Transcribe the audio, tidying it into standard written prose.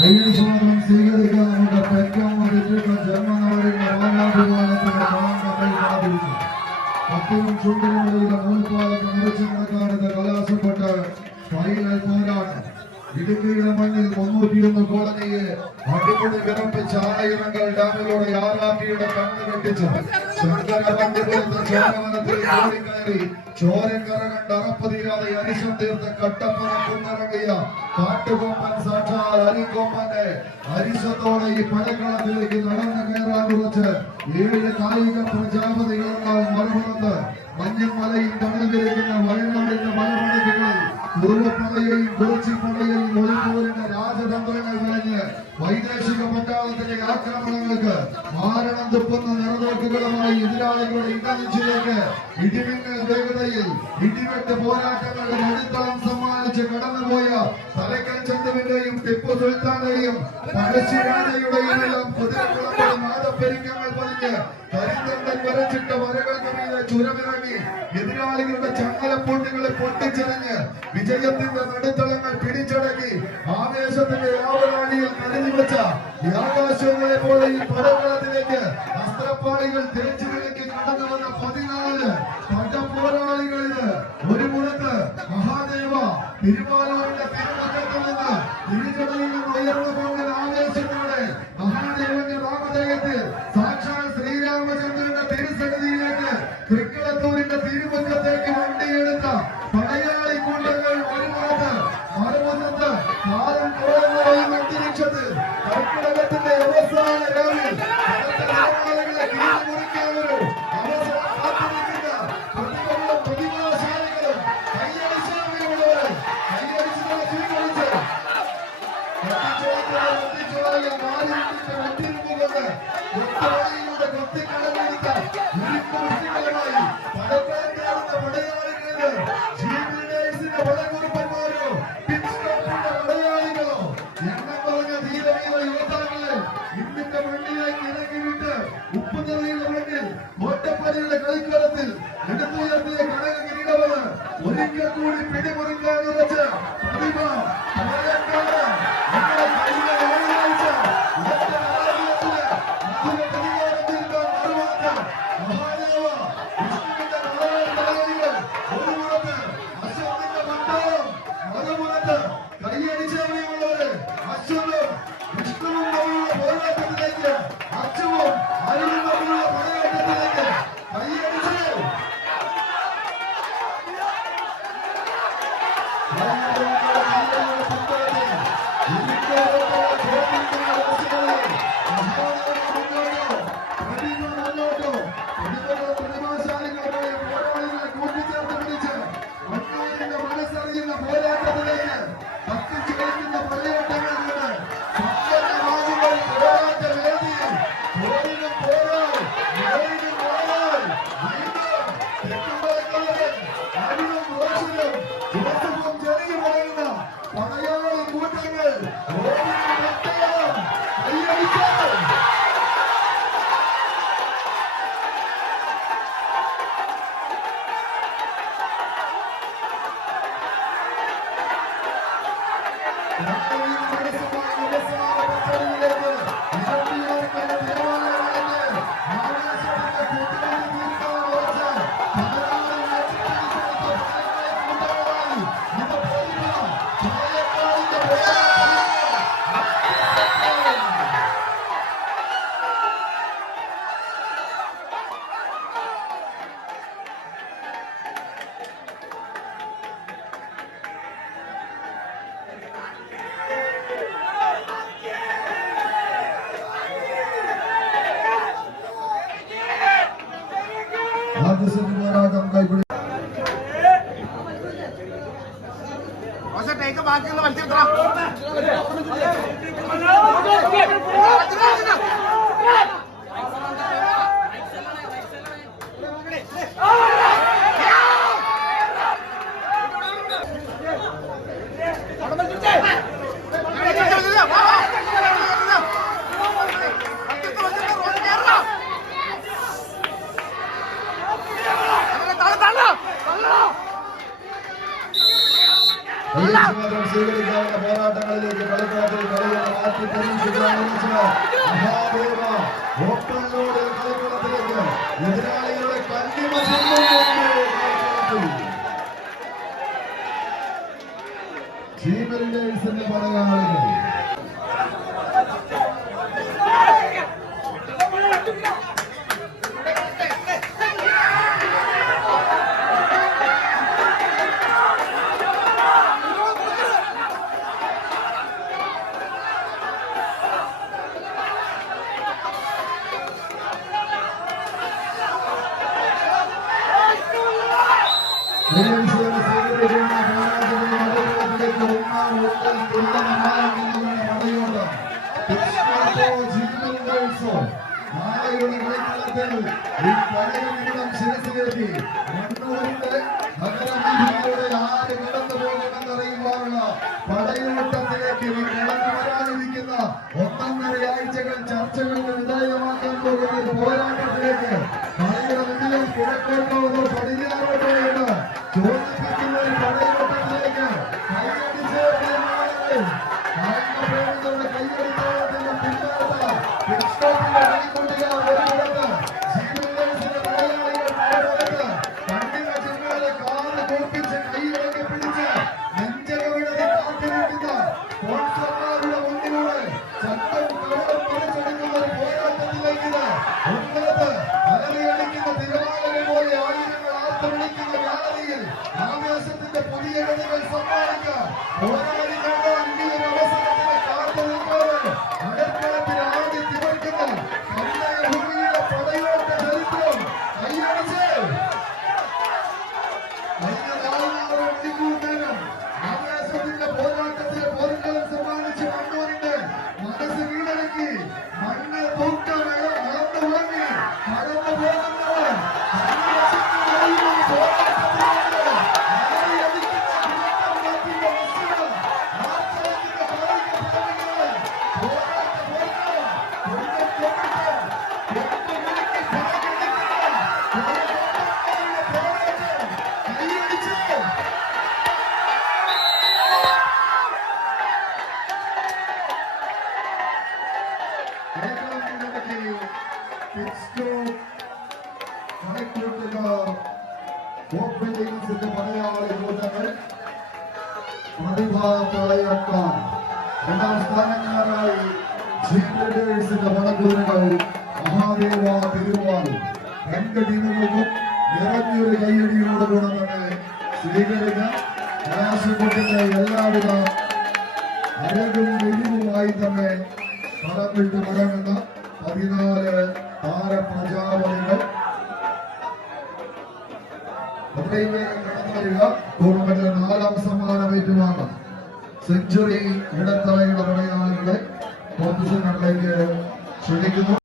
കൈയടിച്ചുമാത്രം സ്വീകരിക്കാൻ നമുക്ക് ഏറ്റവും ജന്മനാടിന്റെ വാനാഭിമാനത്തിന് കാത്തിരിക്കും. കത്തിനും ചുണ്ടിനുമിടയിലെ നൂൽപ്പാലത്ത് മുറിച്ചു നടക്കാനത് കലാശപ്പെട്ട് ഫൈനൽ പോരാട്ടം. ഇടുക്കിയുടെ മണ്ണിൽ 301 കോളനിയെ അടിപൊളി വിറപ്പിച്ച ആയിരങ്ങൾ ഡാമിലൂടെ ആറാട്ടിയുടെ കണ്ണ് വെട്ടിച്ച് ചോരവനത്തിൽ കയറി ചോരക്കര കണ്ട് അറപ്പതീരാതെ അരിശം തീർത്ത് കട്ടപ്പന കുന്നിറങ്ങിയ കാട്ടുകൊമ്പൻ സാക്ഷാൽ അരിക്കൊമ്പന്റെ അരിശത്തോടെ ഈ പടക്കളത്തിലേക്ക് നടന്നു കയറാൻ കുറച്ച് 7 കായിക പ്രജാപതികളെന്നാൽ മറുപുറത്ത് മഞ്ഞും മലയും തണലിരിക്കുന്ന വയനാടിന്റെ മലമണികളിൽ ഉരുളപ്പടയെയും കുറിച്ചിപ്പടയെയും ഒളിപ്പോരിന്റെ രാജതന്ത്രങ്ങൾ പറഞ്ഞ് വൈദേശിക പട്ടാളത്തിന്റെ ആക്രമണങ്ങൾക്ക് മാരണം തുപ്പുന്ന നിറനോക്കുകളുമായി എതിരാളികളുടെ ഇടനെഞ്ചിലേക്ക് ഇടിമിന്നൽ വേഗതയിൽ ഇടിവെട്ട് പോരാട്ടങ്ങളുടെ നടുത്തളം സമ്മാനിച്ച് കടന്നുപോയ തലക്കൽ ചന്തുവിന്റെയും ടിപ്പു സുൽത്താന്റെയും പഴശ്ശിരാജയുടെയും എല്ലാം കുതിരക്കുളത്തിൽ നാദപ്പെരുക്കങ്ങൾ പതിഞ്ഞ് കരിന്തണ്ടൻ വരച്ചിട്ട വരകൾക്ക് മീതെ ചുരമിറങ്ങി എതിരാളികളുടെ ചങ്ങലപ്പൊട്ടുകളെ പൊട്ടിച്ചെറിഞ്ഞ് വിജയത്തിന്റെ നടുത്തളങ്ങൾ പിടിച്ചടക്കി ആവേശത്തിന്റെ യാവനാഴിയിൽ തെളിഞ്ഞു വെച്ച ആകാശങ്ങളെ പോലെ ഈ പടക്കളത്തിലേക്ക് അസ്ത്രപ്പാളികൾ തിരിച്ചു വിലക്കി കടന്നു വന്ന 14 പടപ്പോരാളികളില് ഒരു മുറത്ത് മഹാദേവ തിരുവാലൂരിന്റെ തിരുമുഖത്ത് നിന്ന് തിരുചടയിൽ നിന്ന് ഉയർന്നു പോകുന്ന ആവേശത്തോടെ മഹാദേവന്റെ നാമധേയത്തിൽ സാക്ഷാൽ ശ്രീരാമചന്ദ്രന്റെ തിരുസന്നിധിയിലേക്ക് തൃക്കളത്തൂരിന്റെ തിരുമുഖത്തേക്ക് വണ്ടിയെടുത്ത പടയാളി കൂട്ടങ്ങൾ ഒരു മുറത്ത് മറുമുഖത്ത് കാലം കുറയുന്ന അന്തരീക്ഷത്തിൽ കർക്കിടകത്തിന്റെ അവസാന രാവിൽ കീഴ്മുറിക്കാനൊരു അവസരം കാത്തിരിക്കുന്ന പ്രതിഭാശാലികളും കൈയടിച്ചുള്ളവരും കൈയടിച്ചുള്ള സ്വീകരിച്ച് കത്തിച്ചോളയിൽ മാലിന്യത്തിന്റെ ഒട്ടിരുമുകൊണ്ട് ഒറ്റവഴിയിലൂടെ കൊത്തിക്കടമെടുത്ത ഉരുക്കുമുഷ്ടികളുമായി പടക്കളത്തിലാവുന്ന പടയാളികളിൽ ജീവനേഴ്സിന്റെ പടകുറിപ്പന്മാരോ പിറ്റ്സ്റ്റോപ്പിന്റെ പടയാളികളോ എണ്ണം പറഞ്ഞ ധീരവീര യോദ്ധാക്കളെ ഇന്നിന്റെ മണ്ണിലേക്ക് ഇറങ്ങിവിട്ട് ഉപ്പുതറയുടെ മണ്ണിൽ കോട്ടപ്പടിയുടെ കളിക്കളത്തിൽ എടുത്തുയർത്തിയ കടക കിരീടവന് ഒരിക്കൽ കൂടി പിടിമുറുക്കാൻ ഉറച്ച പ്രതിഭ പാലക്കാട് നമ്മുടെ കഴിഞ്ഞ ഞായറാഴ്ച മഹാദേവ വിഷ്ണുവിന്റെ നാരായണ ഒരു മുറത്ത് അശ്വത്തിന്റെ മണ്ഡലം മറുമുറത്ത് കൈയടിച്ചവരെയുള്ളവര് അശ്വനും വിഷ്ണുവും തമ്മിലുള്ള പോരാട്ടത്തിലേക്ക് അച്ഛനും അരുണും തമ്മിലുള്ള പോരാട്ടത്തിലേക്ക് കൈയടിച്ച് പോരാട്ടം കൈപ്പിടി ബാക്കിയുള്ള മത്സരം മാത്രം സ്വീകരിക്കാവുന്ന പോരാട്ടങ്ങളിലേക്ക് കളിക്കളത്തിൽ കളിയുടെ മാറ്റി പരീക്ഷിച്ച് മഹാദേവ ഓപ്പൺ ലോഡ് കളിക്കളത്തിലേക്ക് എതിരാളികളുടെ കണ്ണിമ ജീവലിന്റെ പടയാളികൾ പടയോട്ടത്തിലേക്ക് കടന്നു വരാനിരിക്കുന്ന ഒന്നൊന്നരയാഴ്ചകൾ ചർച്ചകൾക്ക് വിധേയമാക്കാൻ പോകുന്ന ഒരു പോരാട്ടത്തിലേക്ക് കളിയുടെ മുന്നിലും കിഴക്കോട്ടോ പടിഞ്ഞാറോട്ടോ എന്ന് ചോദിപ്പിക്കുന്ന ഒരു പടയോട്ടത്തിലേക്ക് കൈയടിച്ചവരുടെ കൈയടിച്ചവരുടെ പിന്നാത്ത പിൻസ്റ്റോപ്പിന്റെ കളിക്കൊണ്ടിയ ഒരിടത്ത് ജീവൻസിന്റെ പടയാളികൾ പോരാടത്ത് കണ്ണിന്റെ ചിഹ്നങ്ങളെ കാറ് കോർപ്പിച്ച് കൈയിലേക്ക് പിടിച്ച് നെഞ്ചകവിടതി കാത്തിരിക്കുന്ന സ്പോൺസർമാരുടെ മുന്നിലൂടെ ചന്തവും കവറും പറിച്ചെടുക്കുന്ന ഒരു പോരാട്ടത്തിലേക്ക് ഒന്നത്ത് അലറിയടിക്കുന്ന തിരമാലകൾ പോലെ ആയിരങ്ങൾ ആർത്തുവിളിക്കുന്ന ഗാലറിയിൽ ആവേശത്തിന്റെ പുതിയ ഗതികൾ സമ്മാനിക്കാൻ പോരാളികളുടെ അന്തിയൊരു അവസരത്തിന് കാത്തു നിൽക്കാതെ അടക്കളത്തിൽ ആദ്യം തിവർക്കുന്ന കന്യാഭൂമിയുടെ പടയോട്ട ചരിത്രം കൈയടിച്ച് ആവേശത്തിന്റെ പോരാട്ടത്തിലെ പോർക്കളം സമ്മാനിച്ച് കണ്ണൂരിന്റെ മനസ്സ് കീഴടക്കി മണ്ണ് തൂക്കം വളർന്നു ഉറങ്ങി കടന്നു പോകുന്നവർ രണ്ടാം സ്ഥാനക്കാരായി വടക്കുതിരകൾ മഹാദേവ തിരുവാലും രണ്ട് ടീമുകൾക്കും നിറഞ്ഞൊരു കൈയടിയോടുകൂടെ തന്നെ സ്വീകരിക്കാൻ കലാശക്കൊട്ടിന്റെ എല്ലാവിധ അഴകും വെളിവുമായി തന്നെ കടം വിട്ട് മടങ്ങുന്ന 14 താരപ്രജാപതികൾ കടന്നു വരിക. ടൂർണമെന്റിലെ 4ാം സമ്മാനം ഏറ്റുവാങ്ങാം. സെഞ്ചുറി ഇടത്തറയുടെ പടയാളികളെ പൊസിഷനുകളിലേക്ക് ക്ഷണിക്കുന്നു.